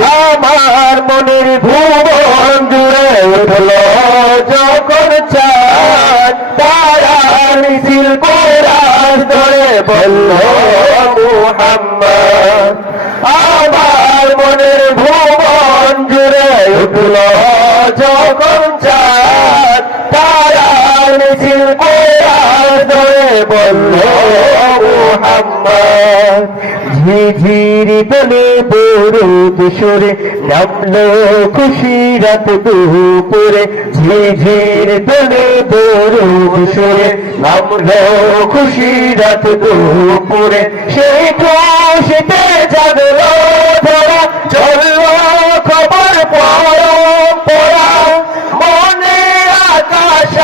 আমার মনের ভুবন জুড়ে উঠল যখন চাঁদ তারার ধরে বলল আমার মনের ভুবন জুড়ে উঠল যখন চাঁদ তারার ধরে বলল, মুহাম্মদ ঝিঝিরি বলে বড় কিশোরে, নামলো খুশি রাত দুপুরে। ঝিঝির বলে বড় কিশোরে, নামলো খুশি রাত দুপুরে। সেই খুশিতে জাগলো ধরা চলল খবর পরম্পরা। মনে আকাশ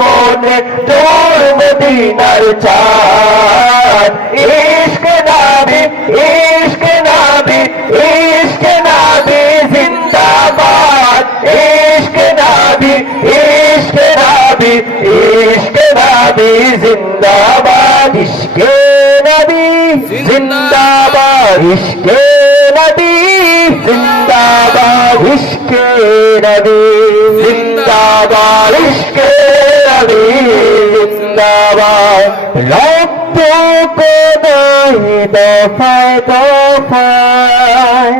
মনে তোর মদিনার চাঁদ। নাবি ইশক নাবি জিন্দাবাদ ইশক নাবি ইশক নাবি ইশক নাবি জিন্দাবাদ ইশক নবী জিন্দাবাদ ইশক নবী জিন্দাবাদ ইশক নবী জিন্দাবাদ রক্ত দফায় দফায়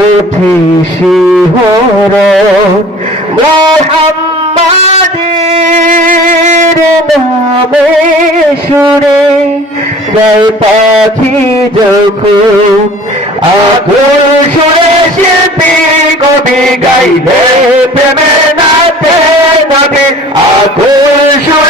উঠি শিহর মোহাম্মদের নামে সুরে গাই পাখি যখন আকুল সুরে শিল্পী কবি গাইলে প্রেমে নাতে নবী আকুল সুরে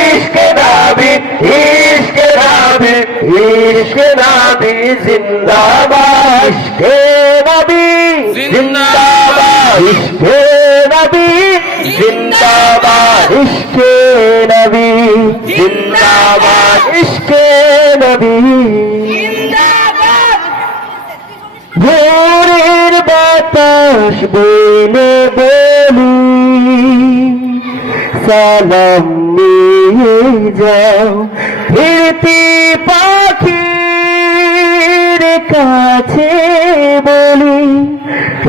জিন্দাবাদ ইশক নাবি, জিন্দাবাদ ইশক নাবি, জিন্দাবাদ ইশক নবী, জিন্দাবাদ ইশক বাতাস বইলে বলি, সালাম নিয়ে যাও, ফিরতি পাখির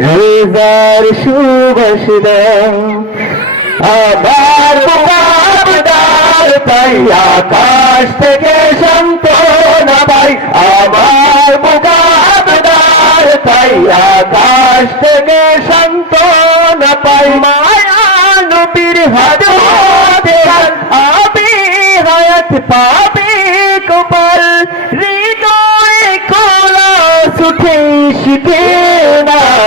রেজার সুবাস আমার মুকাবদার তাই আকাশ থেকে সন্তনা পাই। আমার মুকাবদার তাই আকাশ থেকে সন্তনা পাই। মায়া নবীর হাজতে আবি হায়াত কপাল। হৃদয় খোলা সুখে শিখে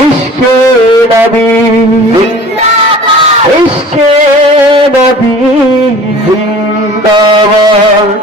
ইশকে নবী। জিন্দাবাদ